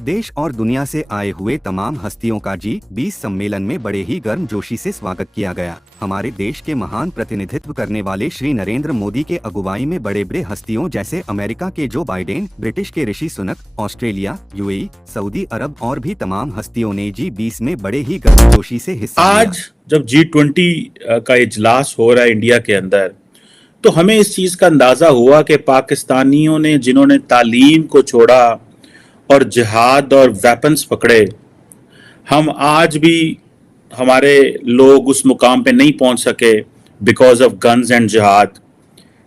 देश और दुनिया से आए हुए तमाम हस्तियों का G20 सम्मेलन में बड़े ही गर्मजोशी से स्वागत किया गया। हमारे देश के महान प्रतिनिधित्व करने वाले श्री नरेंद्र मोदी के अगुवाई में बड़े बड़े हस्तियों जैसे अमेरिका के जो बाइडेन, ब्रिटिश के Rishi Sunak, Australia, UAE, Saudi अरब और भी तमाम हस्तियों ने G20 में बड़े ही गर्मजोशी से हिस्सा लिया। आज जब G20 का इजलास हो रहा है इंडिया के अंदर, तो हमें इस चीज का अंदाजा हुआ कि पाकिस्तानियों ने जिन्होंने तालीम को छोड़ा और जिहाद और वेपन्स पकड़े, हम आज भी हमारे लोग उस मुकाम पे नहीं पहुंच सके बिकॉज ऑफ गन्स एंड जिहाद।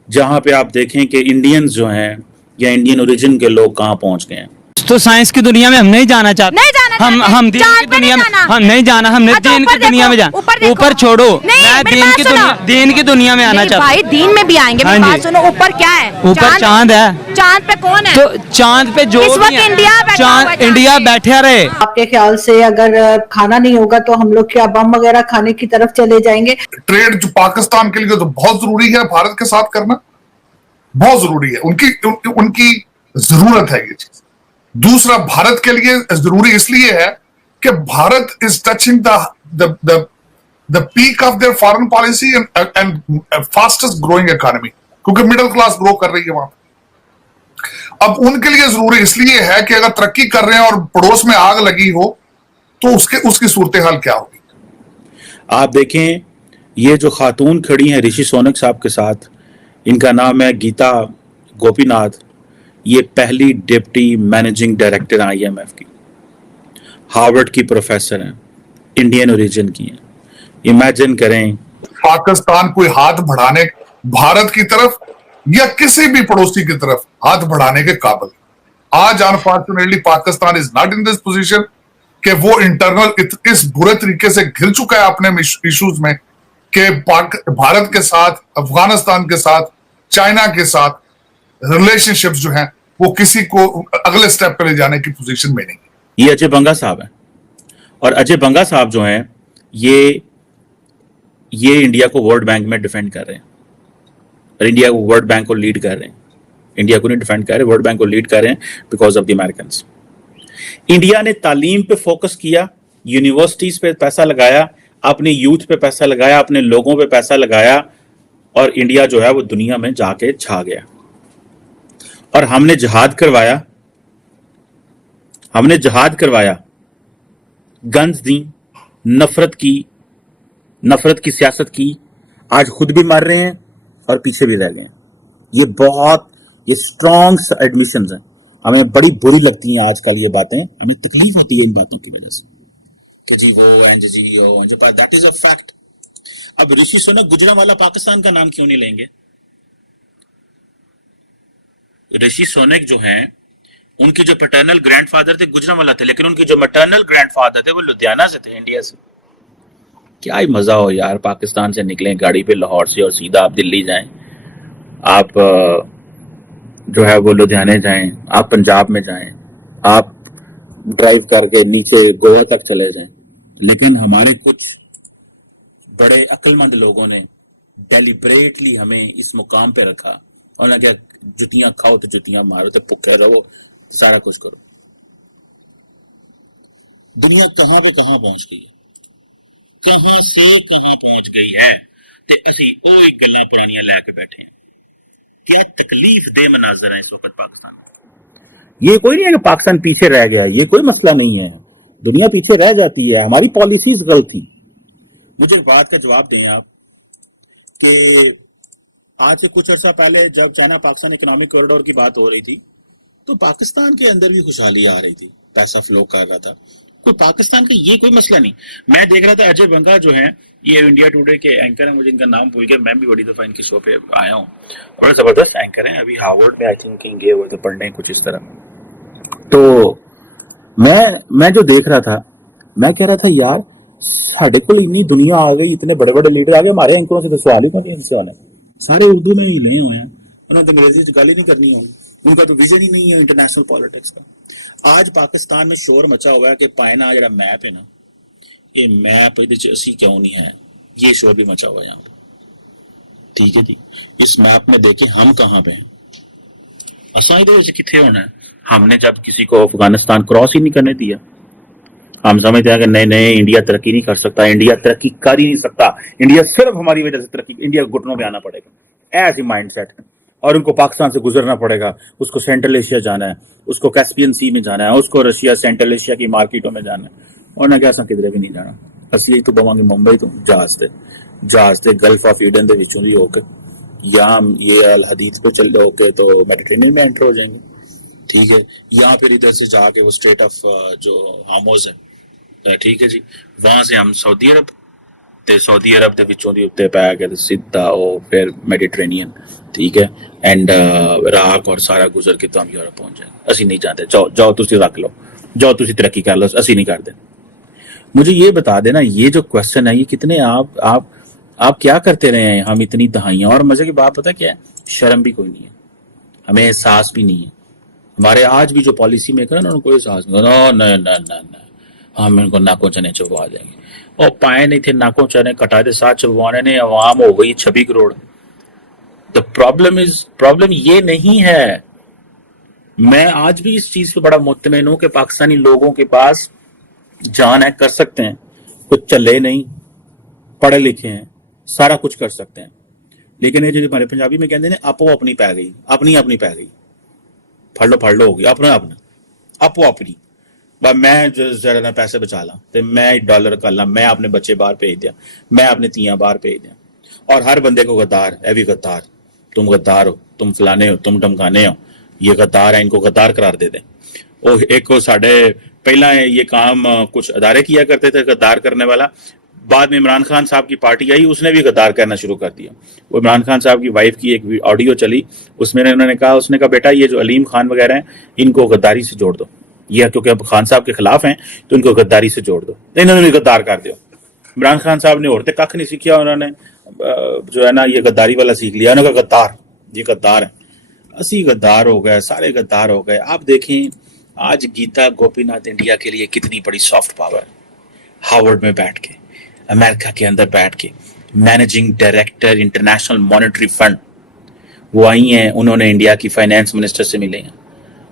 जहां पे आप देखें कि इंडियंस जो हैं या इंडियन ओरिजिन के लोग कहां पहुंच गए हैं। तो साइंस की दुनिया में हम नहीं जाना चाहते, हम दीन की दुनिया में हम नहीं जाना, हमने दीन की दुनिया में जाना। ऊपर छोड़ो, मैं दीन की दुनिया में आना चाहता हूँ। भाई दीन में भी आएंगे, मेरी बात सुनो। ऊपर क्या है? ऊपर चांद है। चांद पे कौन है? तो चांद पे जो भी है, चांद इंडिया बैठा रहे। आपके ख्याल से अगर खाना नहीं होगा तो हम लोग क्या बम वगैरह खाने की तरफ चले जाएंगे? ट्रेड जो पाकिस्तान के लिए तो बहुत जरूरी है, भारत के साथ करना बहुत जरूरी है, उनकी जरूरत है ये चीज। दूसरा, भारत के लिए जरूरी इसलिए है कि Bharat is touching the peak of their foreign policy and fastest growing economy, क्योंकि मिडिल क्लास ग्रो कर रही है वहां। अब उनके लिए जरूरी इसलिए है कि अगर तरक्की कर रहे हैं और पड़ोस में आग लगी हो तो उसकी सूरत हाल क्या होगी। आप देखें, ये जो खातून खड़ी हैं ऋषि सोनक साहब के साथ, इनका नाम है गीता गोपीनाथ। ये पहली डिप्टी मैनेजिंग डायरेक्टर IMF की, हार्वर्ड की प्रोफेसर हैं, इंडियन ओरिजिन की हैं। इमेजिन करें, पाकिस्तान कोई हाथ बढ़ाने भारत की तरफ या किसी भी पड़ोसी की तरफ हाथ बढ़ाने के काबिल। आज unfortunately Pakistan is not in this position कि वो इंटरनल इस बुरे तरीके से घिर चुका है अपने इश्यूज में कि भारत के साथ, अफगानिस्तान के साथ, चाइना के साथ रिलेशनशिप्स जो हैं वो किसी को अगले स्टेप पे ले जाने की पोजीशन में नहीं। ये अजय बंगा साहब हैं, और अजय बंगा साहब जो हैं ये इंडिया को वर्ल्ड बैंक में डिफेंड कर रहे हैं, और इंडिया को वर्ल्ड बैंक को लीड कर रहे हैं। इंडिया को नहीं डिफेंड कर रहे, वर्ल्ड बैंक को लीड कर रहे हैं because of the Americans. India ने तालीम पे फोकस किया, यूनिवर्सिटीज पे पैसा लगाया, अपने यूथ पे पैसा लगाया, अपने लोगों पे पैसा लगाया, और इंडिया जो है वो दुनिया में जाके छा गया। और हमने जिहाद करवाया, गन्स दी, नफरत की सियासत की। आज खुद भी मर रहे हैं और पीछे भी रह गए हैं। ये स्ट्रॉन्ग एडमिशंस हैं। हमें बड़ी बुरी लगती हैं आजकल ये बातें, हमें तकलीफ होती है इन बातों की वजह से कि जी वो दैट इज अ फैक्ट। अब ऋषि सुनक गुजरांवाला पाकिस्तान का नाम क्यों नहीं लेंगे? ऋषि सोनक जो हैं, उनके जो पैटर्नल ग्रैंडफादर थे गुजरांवाला थे, लेकिन उनके जो मैटर्नल ग्रैंडफादर थे वो लुधियाना से थे, इंडिया से। क्या ही मजा हो यार, पाकिस्तान से निकलें गाड़ी पे लाहौर से और सीधा आप दिल्ली जाएं, आप जो है वो लुधियाने जाएं, आप पंजाब में जाएं, आप ड्राइव करके नीचे गोवा तक चले जाएं। लेकिन हमारे कुछ बड़े अक्लमंद लोगों ने डेलिब्रेटली हमें इस मुकाम पे रखा, उन्होंने क्या, जुतियां खाओ तो जुतियां मारो, तो भुखे रहो, सारा कुछ करो। दुनिया कहां पे कहां पहुंच गई है, कहां से कहां पहुंच गई है, ते असी ओ एक गल्लां पुरानियां लेके बैठे हैं। क्या तकलीफ दे मनाजर है इस वक्त पाकिस्तान में। ये कोई नहीं है कि पाकिस्तान पीछे रह गया, ये कोई मसला नहीं है। दुनिया पीछे रह जाती है, हमारी पॉलिसीज गलत थी। मुझे बात का जवाब दें आप कि आज के कुछ अर्सा पहले जब चाइना पाकिस्तान इकोनॉमिक कॉरिडोर की बात हो रही थी, तो पाकिस्तान के अंदर भी खुशहाली आ रही थी, पैसा फ्लो कर रहा था, कोई पाकिस्तान का ये कोई मसला नहीं। मैं देख रहा था अजय बंगा जो हैं, ये इंडिया टुडे के एंकर हैं, मुझे इनका नाम भूल गया, मैं भी बड़ी दफा इनके शो पे आया हूँ, बड़े जबरदस्त एंकर हैं। अभी हार्वर्ड में आई थिंक गए हुए थे पढ़ने कुछ इस तरह। तो मैं जो देख रहा था, मैं कह रहा था यार साढ़े को इतनी दुनिया आ गई, इतने बड़े बड़े लीडर आ गए, हमारे एंकरों से तो सवाल ही कौन नहीं इनसे होने, सारे उर्दू में ही ले हुए हैं, उन्होंने तो अंग्रेजी गाली नहीं करनी होगी, उनका तो विजन ही नहीं है इंटरनेशनल पॉलिटिक्स का। आज पाकिस्तान में शोर मचा हुआ है कि पायना जो मैप है ना, ये मैप असी क्यों नहीं है, ये शोर भी मचा हुआ है यहाँ पे। ठीक है जी, इस मैप में देखें हम कहाँ पे हैं, असा इहदे विच किथे होना है? हमने जब किसी को अफगानिस्तान क्रॉस ही नहीं करने दिया, हम समझते हैं कि नहीं नहीं इंडिया तरक्की नहीं कर सकता, इंडिया तरक्की कर ही नहीं सकता, इंडिया सिर्फ हमारी वजह से तरक्की, इंडिया को घुटनों पे आना पड़ेगा, ऐसी माइंडसेट। और उनको पाकिस्तान से गुजरना पड़ेगा, उसको सेंट्रल एशिया जाना है, उसको कैस्पियन सी में जाना है, उसको रशिया सेंट्रल एशिया की मार्केटों में जाना है, और ना क्या असां किधरे भी नहीं जाना। असली तो बवांगे मुंबई तो जहाज ते गल्फ ऑफ ईडन दे विचों दी होके या हम ये अल हदीद पे चल होके तो मेडिटेरेनियन में एंटर हो जाएंगे, ठीक है, या फिर इधर से जाके वो स्ट्रेट ऑफ जो हार्मोज है, ठीक है जी, वहां से हम सऊदी अरब ਤੇ सऊदी अरब ਦੇ ਵਿੱਚੋਂ ਦੀ ਉੱਤੇ ਪੈ ਕੇ ਸਿੱਧਾ ਉਹ ਫਿਰ ਮੈਡੀਟਰੇਨੀਅਨ, ठीक है, एंड इराक और सारा गुजर के तो हम यूरोप पहुंच जाएंगे। ਅਸੀਂ नहीं जानते, जाओ तुसी रख लो, जाओ तुसी तरक्की कर लो, ਅਸੀਂ नहीं करते। मुझे ये बता देना, ये जो क्वेश्चन है ये कितने आप क्या करते रहे हैं हम इतनी दहाइयां, और मजे की बात पता क्या है, शर्म भी कोई नहीं है, हमें एहसास भी नहीं है। हमारे आज भी जो पॉलिसी मेकर है ना उनको एहसास नहीं, हम इनको नाकों चने चबवा देंगे, और पाए नहीं थे नाकों चने कटाए साथ चबवाने ने अवाम हो गई 26 करोड़। द प्रॉब्लम ये नहीं है, मैं आज भी इस चीज पे बड़ा मुतमिन हूं कि पाकिस्तानी लोगों के पास जान है, कर सकते हैं, कुछ चले नहीं, पढ़े लिखे हैं, सारा कुछ कर सकते हैं, लेकिन ये जो हमारे पंजाबी में कहते हैं आपो अपनी पै गई, अपनी पै गई, फड़ लो हो गई, अपने आपो अपनी, मैं जरा ना पैसे बचा ला, तो मैं डॉलर कर ला, मैं अपने बच्चे बाहर भेज दिया, मैं अपने तियां बाहर भेज दिया, और हर बंदे को गद्दार है, भी गद्दार, तुम गद्दार हो, तुम फलाने हो, तुम धमकाने हो, ये गद्दार है, इनको गद्दार करार दे दें। और एक को साढ़े पहला ये काम कुछ अदारे किया करते थे गद्दार करने वाला, बाद में इमरान खान साहब की पार्टी आई, उसने भी गद्दार करना शुरू कर दिया। वो इमरान खान साहब की वाइफ की एक ऑडियो चली, उसमें उन्होंने कहा, उसने कहा बेटा ये जो अलीम खान वगैरह हैं इनको गद्दारी से जोड़ दो, ये क्योंकि अब खान साहब के खिलाफ हैं तो इनको गद्दारी से जोड़ दो, इन्होंने भी गद्दार कर दिया। इमरान खान साहब ने औरतें कख नहीं सीखिया, उन्होंने जो है ना ये गद्दारी वाला सीख लिया, उन्होंने कहा गद्दार, ये गद्दार है, असी गद्दार हो गए, सारे गद्दार हो गए। आप देखें आज गीता गोपीनाथ इंडिया के लिए कितनी बड़ी सॉफ्ट पावर, हार्वर्ड में बैठ के, अमेरिका के अंदर बैठ के, managing director international monetary fund, वो आई हैं, उन्होंने इंडिया की फाइनेंस मिनिस्टर से मिले हैं,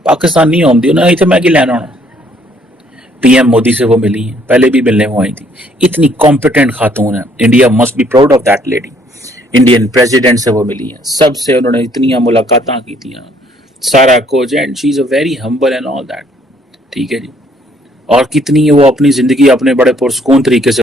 पाकिस्तान नहीं आती, उन्होंने इतने मैं की लेना होना, पीएम मोदी से वो मिली हैं, पहले भी मिलने वो आई थी, इतनी कॉम्पिटेंट खातून है, India must be proud of that lady. Indian president से वो मिली हैं, सबसे उन्होंने इतनी मुलाकातां की थी, सारा कुछ, and she is a very humble and all that, ठीक है जी। और कितनी वो अपनी जिंदगी अपने बड़े पुरसकून तरीके से